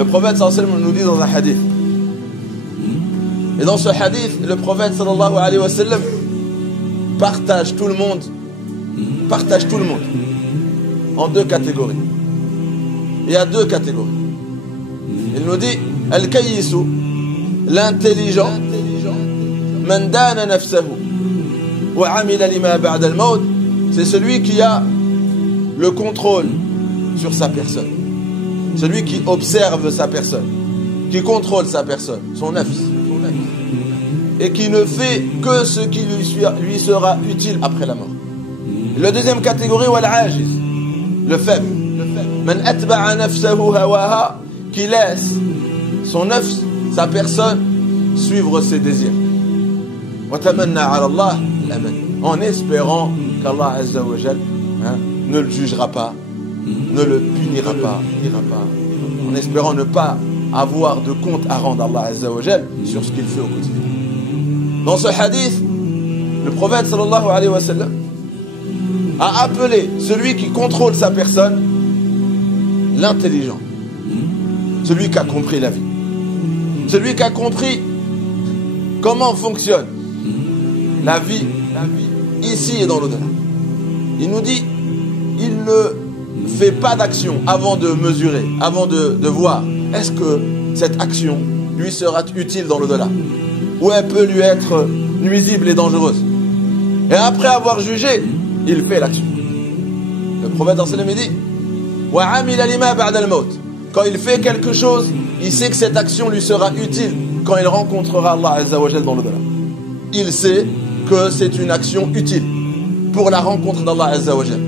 Le prophète sallallahu alayhi wa sallam nous dit dans un hadith. Et dans ce hadith, le prophète sallallahu alayhi wa sallam partage tout le monde en deux catégories. Il y a deux catégories. Il nous dit Al-Kayyisu, l'intelligent, man dana nafsahu wa amila lima ba'da al-maut, c'est celui qui a le contrôle sur sa personne. Celui qui observe sa personne, qui contrôle sa personne, son nafs, et qui ne fait que ce qui lui sera utile après la mort. La deuxième catégorie, wal-ajiz, le faible. Man atba'a nafsahu hawaha, qui laisse son nafs, sa personne, suivre ses désirs. Wa tamanna ala Allah l'aman, en espérant qu'Allah azza wa jal ne le jugera pas, ne le punira pas, en espérant ne pas avoir de compte à rendre à Allah azza wa jal sur ce qu'il fait au quotidien. Dans ce hadith, le prophète sallallahu alayhi wa sallam a appelé celui qui contrôle sa personne l'intelligent, celui qui a compris la vie, celui qui a compris comment fonctionne la vie ici et dans l'au-delà. Il nous dit, il ne fait pas d'action avant de mesurer, avant de voir est-ce que cette action lui sera utile dans l'au-delà, ou elle peut lui être nuisible et dangereuse. Et après avoir jugé, il fait l'action. Le prophète sallallahu alayhi wa sallam dit wa amila lima ba'da al-maut. Quand il fait quelque chose, il sait que cette action lui sera utile quand il rencontrera Allah azza wa jalla dans l'au-delà. Il sait que c'est une action utile pour la rencontre d'Allah azza wa jalla.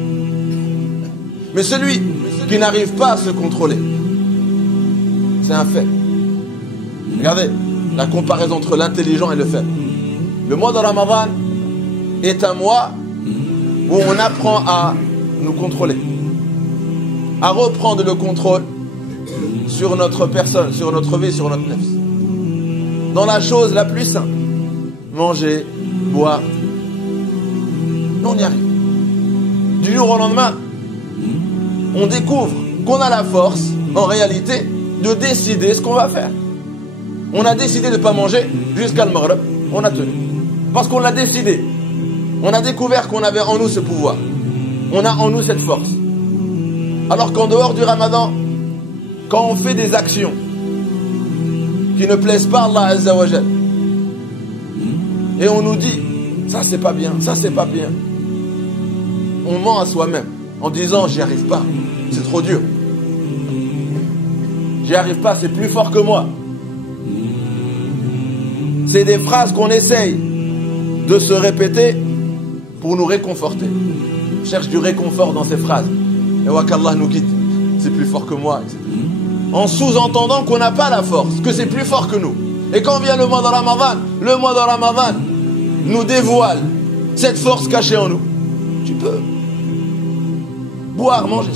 Mais celui qui n'arrive pas à se contrôler, c'est un fait. Regardez la comparaison entre l'intelligent et le faible. Le mois de Ramadan est un mois où on apprend à nous contrôler, à reprendre le contrôle sur notre personne, sur notre vie, sur notre nefs. Dans la chose la plus simple, manger, boire, on y arrive. Du jour au lendemain, on découvre qu'on a la force, en réalité, de décider ce qu'on va faire. On a décidé de ne pas manger jusqu'à le Maghrib, on a tenu. Parce qu'on l'a décidé. On a découvert qu'on avait en nous ce pouvoir. On a en nous cette force. Alors qu'en dehors du Ramadan, quand on fait des actions qui ne plaisent pas à Allah Azza wa Jal, et on nous dit, ça c'est pas bien, ça c'est pas bien, on ment à soi-même en disant, j'y arrive pas, c'est trop dur. J'y arrive pas, c'est plus fort que moi. C'est des phrases qu'on essaye de se répéter pour nous réconforter. On cherche du réconfort dans ces phrases. Et wa qu'Allah nous quitte, c'est plus fort que moi, etc. En sous-entendant qu'on n'a pas la force, que c'est plus fort que nous. Et quand vient le mois de Ramadan nous dévoile cette force cachée en nous. Tu peux boire, manger,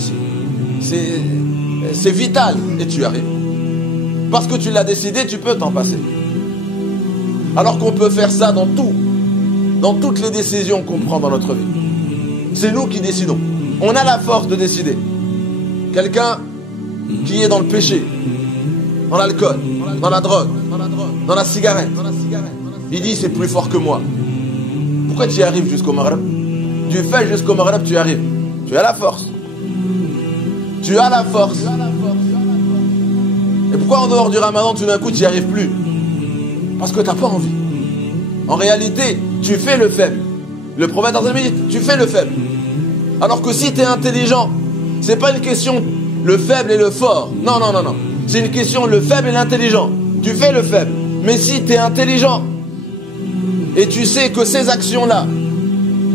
c'est vital, et tu y arrives. Parce que tu l'as décidé, tu peux t'en passer. Alors qu'on peut faire ça dans toutes les décisions qu'on prend dans notre vie. C'est nous qui décidons. On a la force de décider. Quelqu'un qui est dans le péché, dans l'alcool, dans la drogue, dans la cigarette, il dit c'est plus fort que moi. Pourquoi tu y arrives jusqu'au Maghrib? Tu fais jusqu'au Maghrib, tu y arrives. Tu as la force. Tu as la force. Et pourquoi en dehors du Ramadan, tout d'un coup, tu n'y arrives plus? Parce que tu n'as pas envie. En réalité, tu fais le faible. Le prophète dans une minute, tu fais le faible. Alors que si tu es intelligent, c'est pas une question le faible et le fort. Non. C'est une question le faible et l'intelligent. Tu fais le faible. Mais si tu es intelligent et tu sais que ces actions-là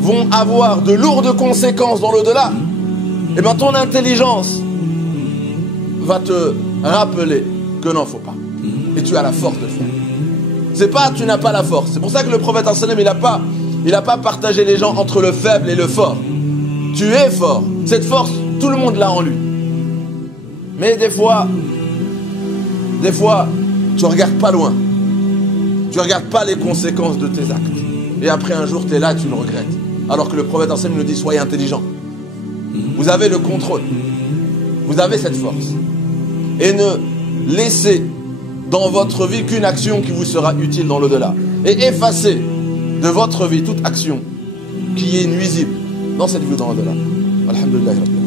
vont avoir de lourdes conséquences dans l'au-delà, et bien ton intelligence va te rappeler que non, faut pas. Et tu as la force de le faire. C'est pas tu n'as pas la force. C'est pour ça que le prophète il a pas partagé les gens entre le faible et le fort. Tu es fort. Cette force, tout le monde l'a en lui. Mais des fois, tu regardes pas loin. Tu regardes pas les conséquences de tes actes. Et après un jour, tu es là, tu le regrettes. Alors que le prophète nous dit, soyez intelligent. Vous avez le contrôle. Vous avez cette force. Et ne laissez dans votre vie qu'une action qui vous sera utile dans l'au-delà. Et effacez de votre vie toute action qui est nuisible dans cette vie dans l'au-delà. Alhamdulillah.